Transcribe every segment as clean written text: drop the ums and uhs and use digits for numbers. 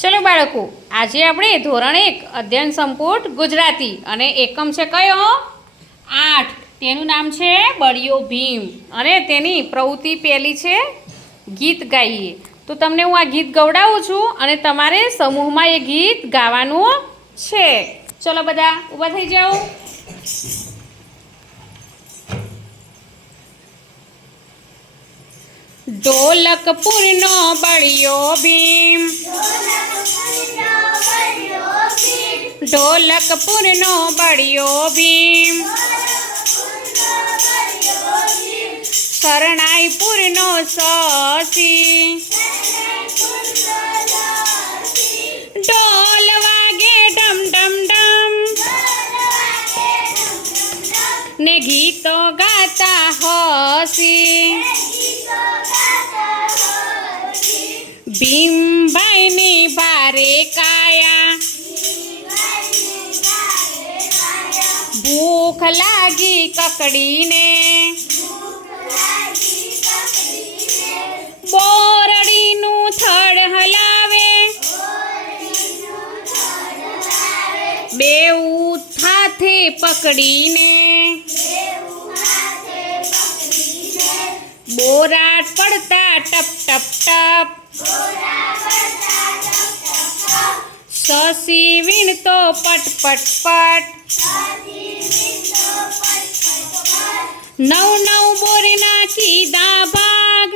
चलो बाळको आज આપણે ધોરણ 1 અધ્યયન સંપુટ ગુજરાતી અને એકમ છે કયો 8 તેનું નામ છે બળિયો ભીમ અને તેની પ્રવૃત્તિ પહેલી છે ગીત ગાઈએ। તો તમને હું આ ગીત ગવડાવું છું અને તમારે સમૂહમાં એ ગીત ગાવાનું છે। ચલો બધા ઊભા થઈ જાઓ। ढोलकपुरनो बड़ियो भीम, ढोलकपुरनो बड़ियो भीम, शरणाईपुरनो ससी, ढोल वागे डम डम डम, ने गीतो गाता हसी, भीमभाई नी भारे काया, भूख लागी ककड़ी ने, बोरड़ी नु थड़ हलावे, बेऊ हाथे पकड़ी ने, बोराट पड़ता टप टप टप, ससी वीण तो पट पट पट, नौ नौ बोरना कीधा भाग,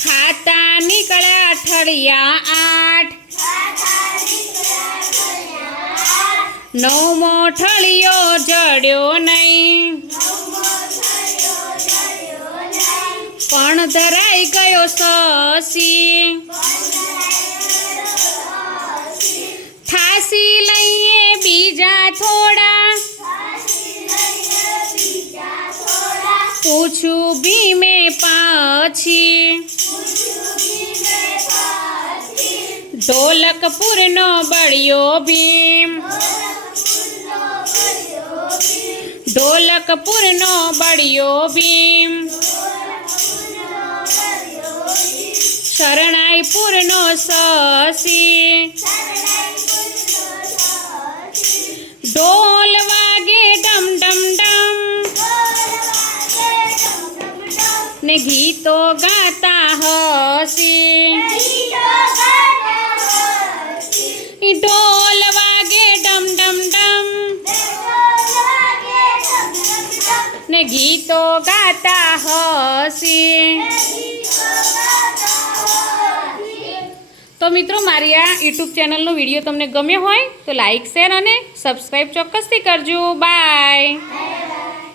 खाता निकला ठड़िया 8, नौमो ठड़ियो जड़्यो नहीं, पण धराई गयो ससी, फांसी लईए बीजा थोड़ा, पूछू भीमे पाछी, ढोलकपुरनो बड़ियो भीम, ढोलकपुरनो बड़ियो भीम, शरणाईपुरनो ससी, ढोल वागे डम डम डम, ने गीतो गाता हसी, ढोल वागे डम डम डम, ने गीतो गाता हसी। तो मित्रों मारी आ यूट्यूब चैनल वीडियो तमने गम्यो होय तो लाइक शेर और सब्सक्राइब चौक्कसथी करजो। बाय।